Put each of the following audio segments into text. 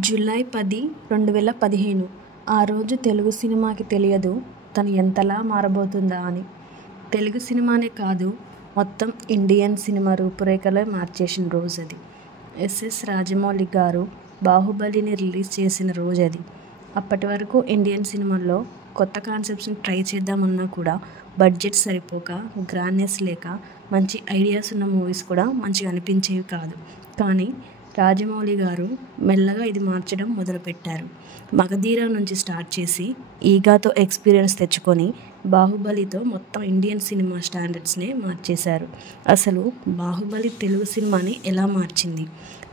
July 10, 2015 ఆ రోజు తెలుగు సినిమాకి తెలియదు తను ఎంతలా మారబోతుందా అని. తెలుగు సినిమానే కాదు, మొత్తం ఇండియన్ సినిమా రూపురేఖలే మార్చేసిన రోజు అది. ఎస్ఎస్ రాజమౌళి గారు బాహుబలిని రిలీజ్ చేసిన రోజు అది. అప్పటి వరకు ఇండియన్ సినిమాల్లో కొత్త కాన్సెప్ట్స్ని ట్రై చేద్దామన్నా కూడా బడ్జెట్ సరిపోక, గ్రాండ్నెస్ లేక, మంచి ఐడియాస్ ఉన్న మూవీస్ కూడా మంచిగా అనిపించేవి కాదు. కానీ రాజమౌళి గారు మెల్లగా ఇది మార్చడం మొదలుపెట్టారు. మగధీర నుంచి స్టార్ట్ చేసి ఈగాతో ఎక్స్పీరియన్స్ తెచ్చుకొని బాహుబలితో మొత్తం ఇండియన్ సినిమా స్టాండర్డ్స్నే మార్చేశారు. అసలు బాహుబలి తెలుగు సినిమాని ఎలా మార్చింది,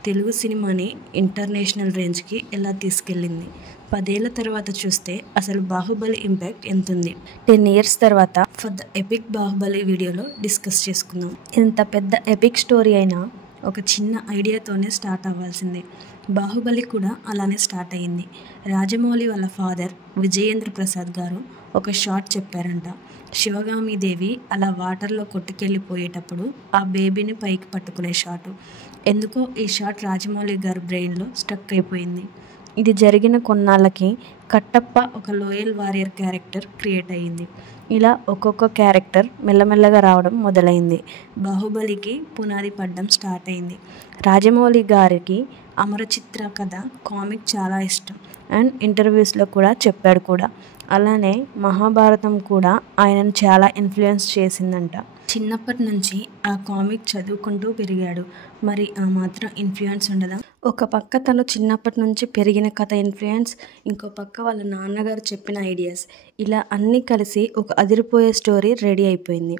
తెలుగు సినిమాని ఇంటర్నేషనల్ రేంజ్కి ఎలా తీసుకెళ్ళింది, 10 ఏళ్ల తర్వాత చూస్తే అసలు బాహుబలి ఇంపాక్ట్ ఎంతుంది, 10 years తర్వాత ఫర్ ద ఎపిక్ బాహుబలి వీడియోలో డిస్కస్ చేసుకుందాం. ఎంత పెద్ద ఎపిక్ స్టోరీ అయినా ఒక చిన్న ఐడియాతోనే స్టార్ట్ అవ్వాల్సిందే. బాహుబలి కూడా అలానే స్టార్ట్ అయ్యింది. రాజమౌళి వాళ్ళ ఫాదర్ విజయేంద్ర ప్రసాద్ గారు ఒక షాట్ చెప్పారంట. శివగామిదేవి అలా వాటర్లో కొట్టుకెళ్ళిపోయేటప్పుడు ఆ బేబీని పైకి పట్టుకునే షాటు. ఎందుకో ఈ షాట్ రాజమౌళి గారి బ్రెయిన్లో స్ట్రక్ అయిపోయింది. ఇది జరిగిన కొన్నాళ్ళకి కట్టప్ప ఒక లోయల్ వారియర్ క్యారెక్టర్ క్రియేట్ అయ్యింది. ఇలా ఒక్కొక్క క్యారెక్టర్ మెల్లమెల్లగా రావడం మొదలైంది. బాహుబలికి పునాది పడడం స్టార్ట్ అయింది. రాజమౌళి గారికి అమరచిత్ర కథ కామిక్ చాలా ఇష్టం అండ్ ఇంటర్వ్యూస్లో కూడా చెప్పాడు కూడా. అలానే మహాభారతం కూడా ఆయనను చాలా ఇన్ఫ్లుయెన్స్ చేసిందంట. చిన్నప్పటి నుంచి ఆ కామిక్ చదువుకుంటూ పెరిగాడు. మరి ఆ మాత్రం ఇన్ఫ్లుయెన్స్ ఉండదా? ఒక పక్క తను చిన్నప్పటి నుంచి పెరిగిన కథ ఇన్ఫ్లుయెన్స్, ఇంకో పక్క వాళ్ళ నాన్నగారు చెప్పిన ఐడియాస్, ఇలా అన్నీ కలిసి ఒక అదిరిపోయే స్టోరీ రెడీ అయిపోయింది.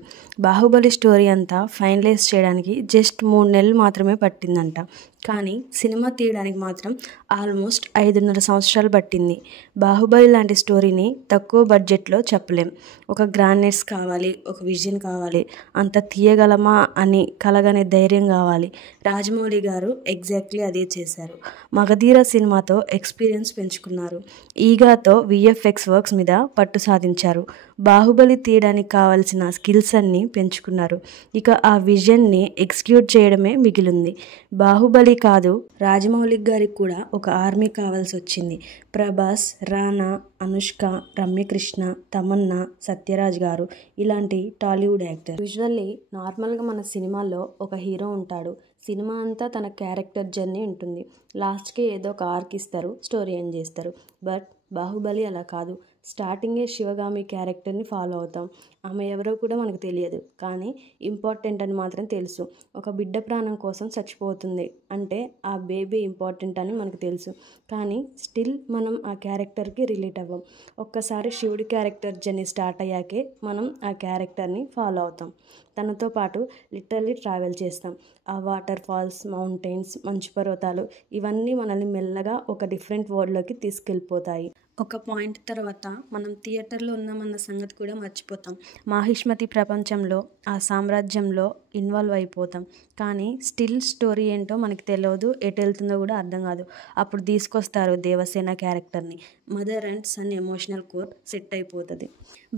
బాహుబలి స్టోరీ అంతా ఫైనలైజ్ చేయడానికి జస్ట్ 3 నెలలు మాత్రమే పట్టిందంట. కానీ సినిమా తీయడానికి మాత్రం ఆల్మోస్ట్ 5.5 సంవత్సరాలు పట్టింది. బాహుబలి లాంటి స్టోరీని తక్కువ బడ్జెట్లో చెప్పలేం. ఒక గ్రాండ్నెస్ కావాలి, ఒక విజన్ కావాలి, అంత తీయగలమా అని కలగనే ధైర్యం కావాలి. రాజమౌళి గారు ఎగ్జాక్ట్లీ అదే చేశారు. మగధీర సినిమాతో ఎక్స్పీరియన్స్ పెంచుకున్నారు. ఈగాతో విఎఫ్ఎక్స్ వర్క్స్ మీద పట్టు సాధించారు. బాహుబలి తీయడానికి కావాల్సిన స్కిల్స్ అన్నీ పెంచుకున్నారు. ఇక ఆ విజన్ని ఎగ్జిక్యూట్ చేయడమే మిగిలింది. బాహుబలి కాదు, రాజమౌళి గారికి కూడా ఒక ఆర్మీ కావాల్సి వచ్చింది. ప్రభాస్, రానా, అనుష్క, రమ్యకృష్ణ, తమన్నా, సత్యరాజ్ గారు ఇలాంటి టాలీవుడ్ యాక్టర్. యూజువల్లీ నార్మల్గా మన సినిమాల్లో ఒక హీరో ఉంటాడు. సినిమా అంతా తన క్యారెక్టర్ జర్నీ ఉంటుంది. లాస్ట్కి ఏదో ఒక ఆర్క్ ఇస్తారు, స్టోరీ ఎండ్ చేస్తారు. బట్ బాహుబలి అలా కాదు. స్టార్టింగే శివగామి క్యారెక్టర్ని ఫాలో అవుతాం. ఆమె ఎవరో కూడా మనకు తెలియదు, కానీ ఇంపార్టెంట్ అని మాత్రం తెలుసు. ఒక బిడ్డ ప్రాణం కోసం చచ్చిపోతుంది అంటే ఆ బేబీ ఇంపార్టెంట్ అని మనకు తెలుసు. కానీ స్టిల్ మనం ఆ క్యారెక్టర్కి రిలేట్ అవ్వం. ఒక్కసారి శివుడి క్యారెక్టర్ జర్నీ స్టార్ట్ అయ్యాకే మనం ఆ క్యారెక్టర్ని ఫాలో అవుతాం. తనతో పాటు లిటరల్లీ ట్రావెల్ చేస్తాం. ఆ వాటర్ ఫాల్స్, మౌంటైన్స్, మంచు పర్వతాలు ఇవన్నీ మనల్ని మెల్లగా ఒక డిఫరెంట్ వరల్డ్లోకి తీసుకెళ్ళిపోతాయి. ఒక పాయింట్ తర్వాత మనం థియేటర్లో ఉన్నామన్న సంగతి కూడా మర్చిపోతాం. మాహిష్మతి ప్రపంచంలో, ఆ సామ్రాజ్యంలో ఇన్వాల్వ్ అయిపోతాం. కానీ స్టిల్ స్టోరీ ఏంటో మనకి తెలియదు, ఎటు వెళ్తుందో కూడా అర్థం కాదు. అప్పుడు తీసుకొస్తారు దేవసేన క్యారెక్టర్ని. Mother and son emotional core set అయిపోతుంది.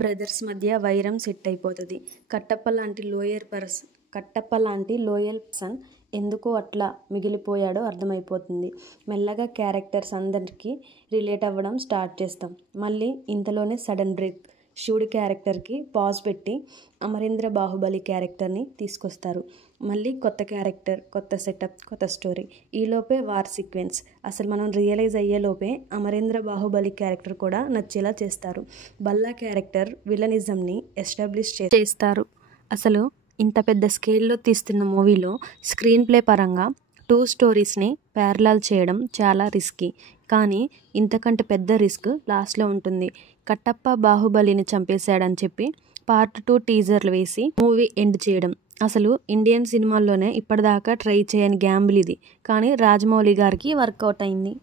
బ్రదర్స్ మధ్య వైరం సెట్ అయిపోతుంది. కట్టప్ప లాంటి లోయల్ పర్సన్ ఎందుకో అట్లా మిగిలిపోయాడో అర్థమైపోతుంది. మెల్లగా క్యారెక్టర్స్ అందరికీ రిలేట్ అవ్వడం స్టార్ట్ చేస్తాం. మళ్ళీ ఇంతలోనే సడన్ బ్రేక్. శివుడి క్యారెక్టర్కి పాజ్ పెట్టి అమరేంద్ర బాహుబలి క్యారెక్టర్ని తీసుకొస్తారు. మళ్ళీ కొత్త క్యారెక్టర్, కొత్త సెటప్, కొత్త స్టోరీ. ఈలోపే వార్ సీక్వెన్స్. అసలు మనం రియలైజ్ అయ్యేలోపే అమరేంద్ర బాహుబలి క్యారెక్టర్ కూడా నచ్చేలా చేస్తారు. బల్లా క్యారెక్టర్ విలనిజంని ఎస్టాబ్లిష్ చేస్తారు. అసలు ఇంత పెద్ద స్కేల్లో తీస్తున్న మూవీలో స్క్రీన్ ప్లే పరంగా 2 స్టోరీస్ని ప్యారలల్ చేయడం చాలా రిస్కీ. కానీ ఇంతకంటే పెద్ద రిస్క్ లాస్ట్లో ఉంటుంది. కట్టప్ప బాహుబలిని చంపేశాడని చెప్పి పార్ట్ 2 టీజర్లు వేసి మూవీ ఎండ్ చేయడం. అసలు ఇండియన్ సినిమాల్లోనే ఇప్పటిదాకా ట్రై చేయని గ్యాంబుల్ ఇది. కానీ రాజమౌళి గారికి వర్కౌట్ అయింది.